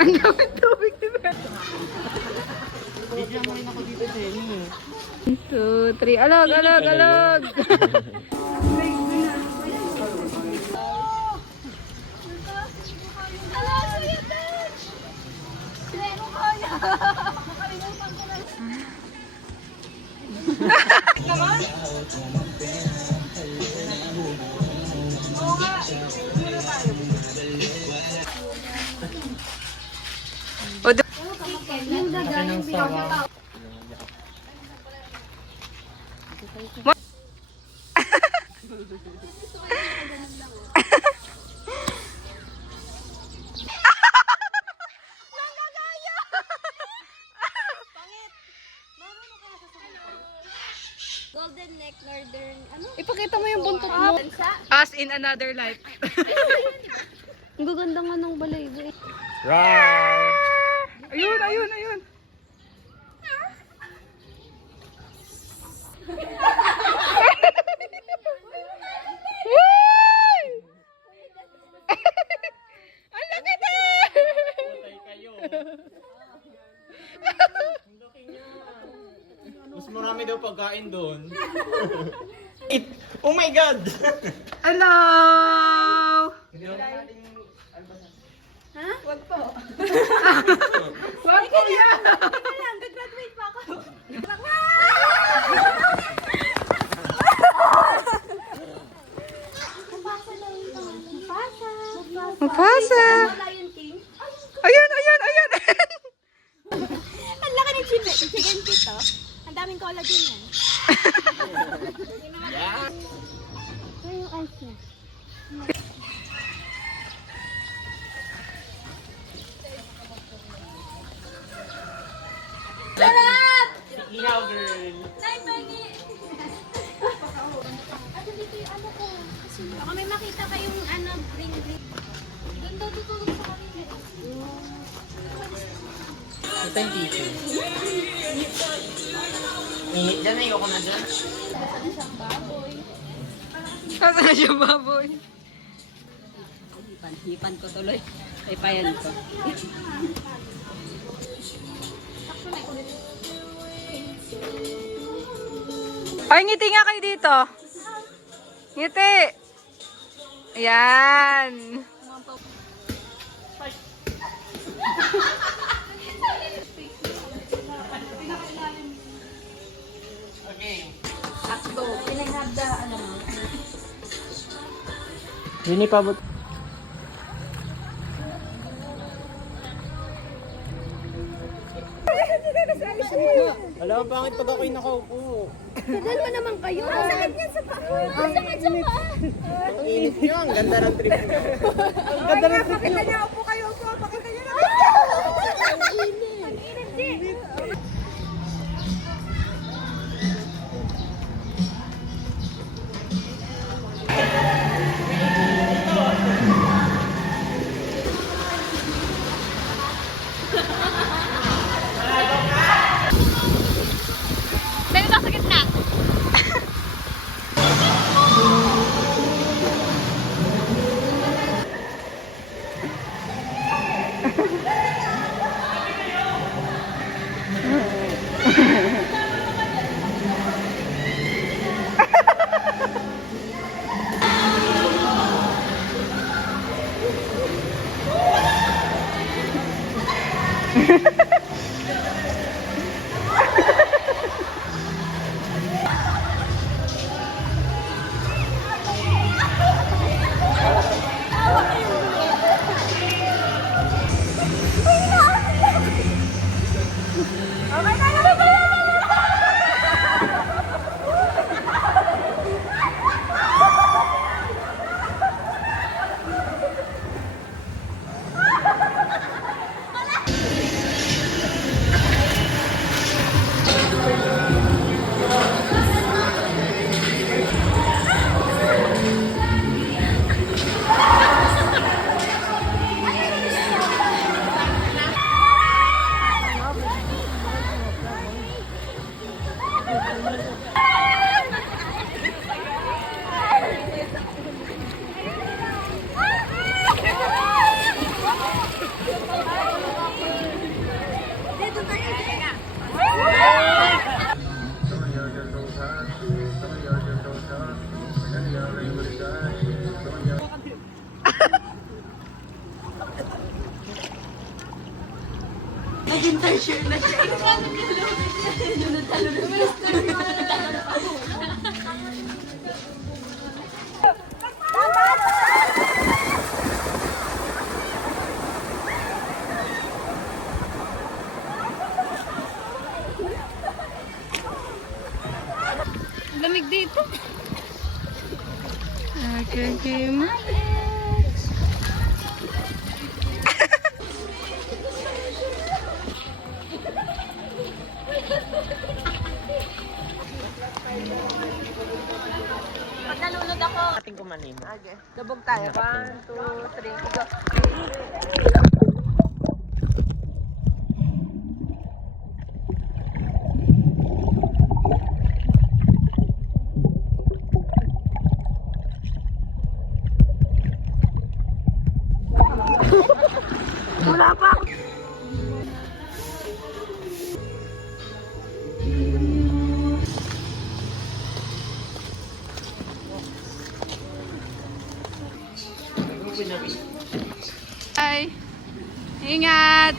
Ang dami tubig, di ba? Bigyan mo rin ako dito, Jenny. 1, 2, 3. Alog, alog, alog! Golden neck, northern, ano? Ipakita mo yung buntot mo. As in another life. Ang gaganda nga ng balay. Rar! Ayun, ayun, ayun. Ang laki na! Patay kayo. Mas marami daw pagkain doon. Oh my God! Hello! Ha? Wag po. Wag po yan! Teka lang, gagraduate pa ako. Mapasa lang ito. Mapasa. Mapasa. Lion King. Ayun, ayun, ayun! Ang laki ng chicken feet, oh. Ang daming collagen yan. Ano yung ice niya? Sarap! Ihaw girl! Nay, Maggie! Ate, dito yung ano ko. Baka may makita kayong ano, ring-ring. Doon daw tutulog sa kanila. Ito yung tissue. Diyan na ayoko na dyan. Ano siyang baboy? Nasaan na siya, baboy? Hipan ko tuloy. Ay, payan ko. Ay, ngiti nga kayo dito. Ngiti. Ayan. Okay. Sakto. Pinaghabda, ano mo. Hindi pa but. Wala, pangit pag ako'y nakaupo. Tagal mo naman kayo. Ang sakit niyan sa paa. Ang sakit sa paa. Ang init nyo, ang ganda ng trip nyo. Ang ganda ng trip nyo. niya, upo kayo, upo. Pakita niyo na. Ang init. Ang init. Dali ka sa gitna. Nag-share na siya. Lamig dito. Okay, Kim. Pag nalunod ako. Ating kumanin. Okay. Dabog tayo. 1, 2, 3, go. Wala pa. Ay, ingat.